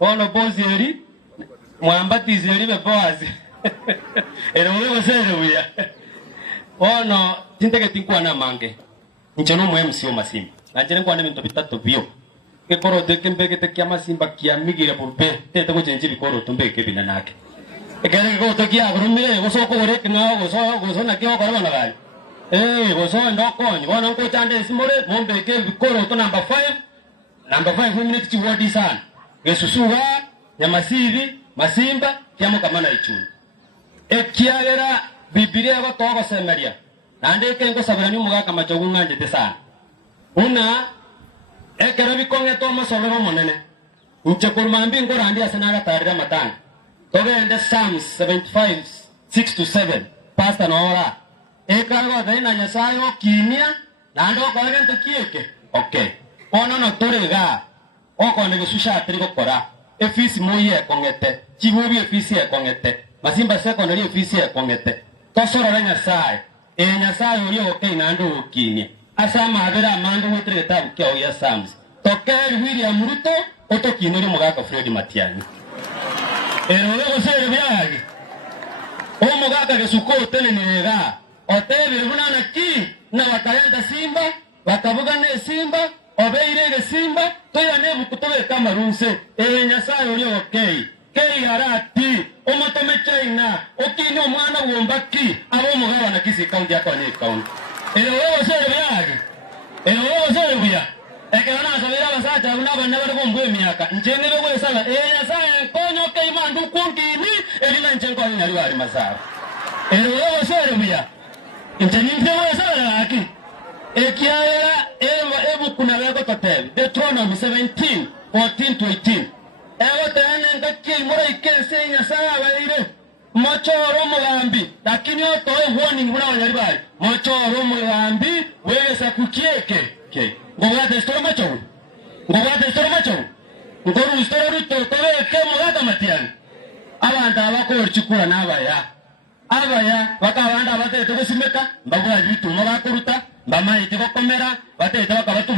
ono bozi eri mwambatizi eri bepoazi ero wewe sere uya ono tintege tinkwa na mange nchono mwe MCA Masimba nanjene kwa nemi bitatu bio kekoro tekembe ketekia Masimba kiamigire burbe tete ko chenji bikoro tumbe kebina nake ekere ko tokia burumire gosoko gore kina goso na kyo korba na gai goso ndoko ngono ko chande simore mombe ke bikoro to number 5 minutes chiwodi sana gesusuga nyamasivi Masimba kiamo kamana ichuni ekiagera Biblia ko togo semeria nande kengo sabirani mugaka machogunga njete sana una ekero bikonge to masolo monene nchekurmambi ngorandi asanaga tarira matanga togende Psalms 75 6-7 pastor nora ekago dena nyasaye okinia nando ko gento kieke okay ono no torega oko ne gesusha atiri gukora efisi moye kongete chibubi efisi ekongete Masimba secondary efisi ekongete tosorora nyasaye nyasaye uri okay nando okinia asama abera mandu mutre tabu kyo ya Psalms tokeri William Ruto otokinori mugaka Fred Matiang'i ero lego sere byagi o mugaka gesuko tele nega otebe bunana ki na wakayenda Simba wakabuga ne Simba obeire Simba toya ne bukutobe kamarunse nyasaye uri okay kei harati omotome China okino omwana wombaki abo mugaba na kisi county yako ni county ero lego sere byagi ero lego sere byagi ekana sabira basacha unaba nabari bombwe miaka njene bewe sala nyasaye konyo ke mandu kunkini elina njengo nyari bari masara ero lego sere byagi njene bewe sala aki ekiaya ebu kuna bego totel Deuteronomy 17:14-18 ewo tene ngaki mura ikense nyasaye abaire mochoro mugambi lakini otoe warning mura nyari bari mochoro mugambi wewe sakukieke okay ngobate storo macho ngoru storo ruto tobe ke mugaka Matiang'i abanda abakora chikura nabaya bakabanda batete gusimeka mbagwa bitu mabakuruta bamaite bakomera batete bakabatu